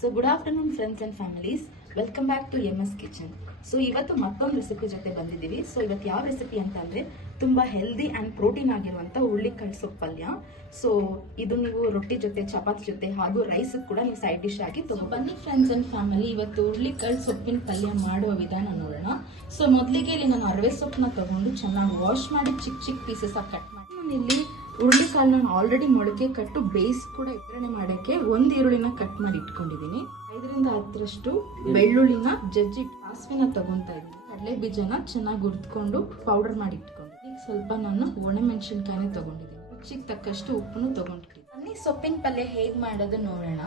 So good afternoon friends and families. Welcome back to MS Kitchen. So ಇವತ್ತು ಮತ್ತೊಂದು recipe ಜೊತೆ ಬಂದಿದ್ದೀವಿ. So ಇವತ್ತು ಯಾವ ರೆಸಿಪಿ ಅಂತ ಅಂದ್ರೆ ತುಂಬಾ ಹೆಲ್ದಿ ಅಂಡ್ ಪ್ರೋಟೀನ್ ಆಗಿರುವಂತ ಹುರುಳಿಕಾಳು ಸೊಪ್ಪು ಪಲ್ಯ. ಸೊ ಇದು ನೀವು ರೊಟ್ಟಿ ಜೊತೆ ಚಪಾತಿ ಜೊತೆ ಹಾಗೂ ರೈಸ್ ಕೂಡ ನೀವು ಸೈಡ್ ಡಿಶ್ ಆಗಿ ತಗೋ ಬನ್ನಿ ಫ್ರೆಂಡ್ಸ್ ಅಂಡ್ ಫ್ಯಾಮಿಲಿ. ಇವತ್ತು ಹುರುಳಿಕಾಳು ಸೊಪ್ಪಿನ ಪಲ್ಯ ಮಾಡುವ ವಿಧಾನ ನೋಡೋಣ. ಸೊ ಮೊದಲಿಗೆ ಇಲ್ಲಿ ನಾನು ಅರವೆ ಸೊಪ್ಪನ್ನ ತಗೊಂಡು ಚೆನ್ನಾಗಿ ವಾಶ್ ಮಾಡಿ ಚಿಕ್ಕ ಚಿಕ್ಕ ಪೀಸಸ್ ಆಗಿ ಕಟ್ ಮಾಡಿ ನಾನು ಇಲ್ಲಿ ಹುರುಳಿಕಾಳು ನಾನು ಆಲ್ರೆಡಿ ಮೊಳಕೆ ಕಟ್ಟು ಬೇಯಿಸಿ ಕೂಡ ಒಗ್ಗರಣೆ ಮಾಡೋಕ್ಕೆ ಒಂದು ಈರುಳ್ಳಿನ ಕಟ್ ಮಾಡಿ ಇಟ್ಕೊಂಡಿದ್ದೀನಿ. 5ರಿಂದ 10ರಷ್ಟು ಬೆಳ್ಳುಳ್ಳಿನ ಜಜ್ಜಿ ಸಾಸಿವೆನ ತಗೊಂತಾ ಇದ್ದೀನಿ. ಕಡಲೆ ಬೀಜನ ಚೆನ್ನಾಗಿ ಹುರಿದುಕೊಂಡು ಪೌಡರ್ ಮಾಡಿ ಇಟ್ಕೊಂಡಿದ್ದೀನಿ. ಈಗ ಸ್ವಲ್ಪ ನಾನು ಒಣಮೆಣಸಿನಕಾಯಿನ ತಗೊಂಡಿದ್ದೀನಿ. ರುಚಿಗೆ ತಕ್ಕಷ್ಟು ಉಪ್ಪನ್ನು ತಗೊಂಡಿದ್ದೀನಿ. ಬನ್ನಿ ಸೊಪ್ಪಿನ ಪಲ್ಯ ಹೇಗೆ ಮಾಡೋದು ನೋಡೋಣ.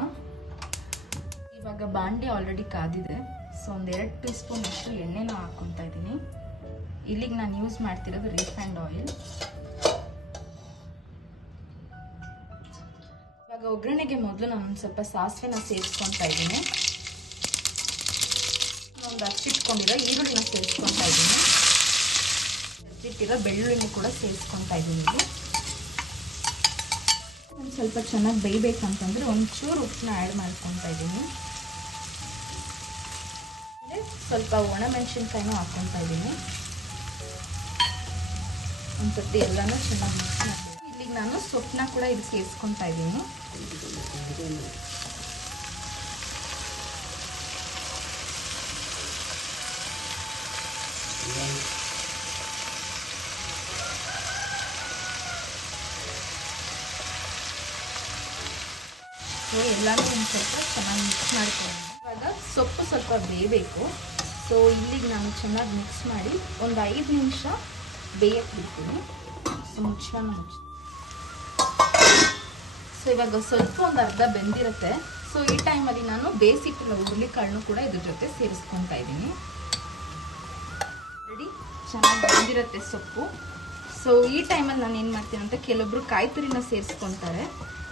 ಇವಾಗ ಬಾಂಡೆ ಆಲ್ರೆಡಿ ಕಾದಿದೆ. ಸೊ ಒಂದು 2 ಟೀ ಸ್ಪೂನ್ ಅಷ್ಟು ಎಣ್ಣೆನ ಹಾಕೊತಾ ಇದ್ದೀನಿ. ಇಲ್ಲಿಗೆ ನಾನು ಯೂಸ್ ಮಾಡ್ತಿರೋದು ರಿಫೈನ್ಡ್ ಆಯಿಲ್. ಇವಾಗ ಒಗ್ಗರಣೆಗೆ ಮೊದಲು ನಾನು ಸ್ವಲ್ಪ ಸಾಸಿವೆನ ಸೇರಿಸ್ಕೊತಾ ಇದ್ದೀನಿ. ಒಂದು ಹಚ್ಚಿಟ್ಕೊಂಡಿರೋ ಈರುಳ್ಳಿನ ಸೇರಿಸ್ಕೊತಾ ಇದ್ದೀನಿ. ಹಚ್ಚಿಟ್ಟಿರೋ ಬೆಳ್ಳುಳ್ಳಿನ ಕೂಡ ಸೇರಿಸ್ಕೊತಾ ಇದ್ದೀನಿ. ಒಂದು ಸ್ವಲ್ಪ ಚೆನ್ನಾಗಿ ಬೇಯಬೇಕಂತಂದ್ರೆ ಒಂಚೂರು ಉಪ್ಪನ್ನ ಆ್ಯಡ್ ಮಾಡ್ಕೊತಾ ಇದ್ದೀನಿ. ಸ್ವಲ್ಪ ಒಣಮೆಣಸಿನ್ಕಾಯಿನೂ ಹಾಕ್ಕೊತಾ ಇದ್ದೀನಿ. ಒಂದು ಸರ್ತಿ ಎಲ್ಲನೂ ಚೆನ್ನಾಗಿ ಮಿಕ್ಸ್ ಮಾಡ್ತೀನಿ. ಇಲ್ಲಿಗೆ ನಾನು ಸೊಪ್ಪನ್ನ ಕೂಡ ಇದು ಸೇರಿಸ್ಕೊತಾ ಇದ್ದೀನಿ. ಎಲ್ಲಾನು ಒಂದು ಸ್ವಲ್ಪ ಚೆನ್ನಾಗಿ ಮಿಕ್ಸ್ ಮಾಡ್ಕೊಂಡು ಇವಾಗ ಸೊಪ್ಪು ಸ್ವಲ್ಪ ಬೇಯಬೇಕು. ಸೊ ಇಲ್ಲಿಗೆ ನಾನು ಚೆನ್ನಾಗಿ ಮಿಕ್ಸ್ ಮಾಡಿ ಒಂದು 5 ನಿಮಿಷ ಬೇಯಕ್ಕೆ ಬಿಡ್ತೀನಿ. ಮುಚ್ಚಳ ಮುಚ್ಚ. ಸೊ ಇವಾಗ ಸ್ವಲ್ಪ ಒಂದು ಅರ್ಧ ಬೆಂದಿರುತ್ತೆ. ಸೊ ಈ ಟೈಮಲ್ಲಿ ನಾನು ಬೇಯಿಸಿಟ್ಟಿರೋ ಹುರುಳಿಕಾಳನ್ನು ಕೂಡ ಇದ್ರ ಜೊತೆ ಸೇರಿಸ್ಕೊತಾ ಇದ್ದೀನಿ. ರೆಡಿ ಚೆನ್ನಾಗಿ ಬೆಂದಿರುತ್ತೆ ಸೊಪ್ಪು. ಸೊ ಈ ಟೈಮಲ್ಲಿ ನಾನು ಏನು ಮಾಡ್ತೀನಿ ಅಂತ ಕೆಲವೊಬ್ರು ಕಾಯಿ ತುರಿನ ಸೇರಿಸ್ಕೊತಾರೆ.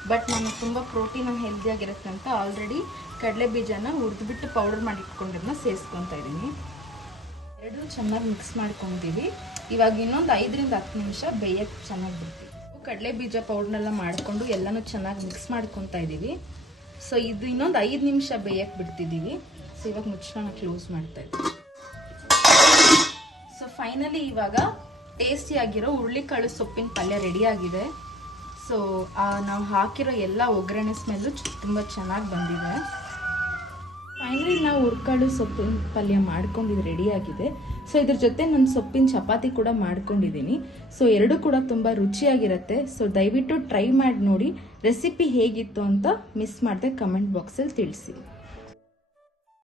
ಬಟ್ ನಾನು ತುಂಬ ಪ್ರೋಟೀನ್ ಹೆಲ್ದಿಯಾಗಿರುತ್ತೆ ಅಂತ ಆಲ್ರೆಡಿ ಕಡಲೆ ಬೀಜನ ಹುರಿದ್ಬಿಟ್ಟು ಪೌಡರ್ ಮಾಡಿ ಇಟ್ಕೊಂಡಿದ್ದನ್ನ ಸೇರಿಸ್ಕೊತಾ ಇದ್ದೀನಿ. ಎರಡು ಚೆನ್ನಾಗಿ ಮಿಕ್ಸ್ ಮಾಡ್ಕೊಂಡಿದ್ದೀವಿ. ಇವಾಗ ಇನ್ನೊಂದು 5ರಿಂದ 10 ನಿಮಿಷ ಬೇಯಕ್ಕೆ ಚೆನ್ನಾಗಿ ಬಿಡ್ತೀವಿ. ಕಡಲೆ ಬೀಜ ಪೌಡರ್ನೆಲ್ಲ ಮಾಡಿಕೊಂಡು ಎಲ್ಲನೂ ಚೆನ್ನಾಗಿ ಮಿಕ್ಸ್ ಮಾಡ್ಕೊತಾ ಇದ್ದೀವಿ. ಸೊ ಇದು ಇನ್ನೊಂದು 5 ನಿಮಿಷ ಬೇಯಕ್ಕೆ ಬಿಡ್ತಿದ್ದೀವಿ. ಸೊ ಇವಾಗ ಮುಚ್ಚಳನ ಕ್ಲೋಸ್ ಮಾಡ್ತಾ ಇದ್ದೀವಿ. ಸೊ ಫೈನಲಿ ಇವಾಗ ಟೇಸ್ಟಿಯಾಗಿರೋ ಹುರುಳಿಕಾಳು ಸೊಪ್ಪಿನ ಪಲ್ಯ ರೆಡಿ ಆಗಿದೆ. ಸೊ ನಾವು ಹಾಕಿರೋ ಎಲ್ಲ ಒಗ್ಗರಣೆ ಸ್ಮೆಲ್ಲು ತುಂಬ ಚೆನ್ನಾಗಿ ಬಂದಿದೆ. ಫೈನಲಿ ನಾವು ಹುರುಳಿಕಾಳು ಸೊಪ್ಪಿನ ಪಲ್ಯ ಮಾಡ್ಕೊಂಡಿದ್ದು ರೆಡಿಯಾಗಿದೆ. ಸೊ ಇದ್ರ ಜೊತೆ ನಾನು ಸೊಪ್ಪಿನ ಚಪಾತಿ ಕೂಡ ಮಾಡ್ಕೊಂಡಿದ್ದೀನಿ. ಸೊ ಎರಡು ಕೂಡ ತುಂಬ ರುಚಿಯಾಗಿರುತ್ತೆ. ಸೊ ದಯವಿಟ್ಟು ಟ್ರೈ ಮಾಡಿ ನೋಡಿ. ರೆಸಿಪಿ ಹೇಗಿತ್ತು ಅಂತ ಮಿಸ್ ಮಾಡದೆ ಕಮೆಂಟ್ ಬಾಕ್ಸಲ್ಲಿ ತಿಳಿಸಿ.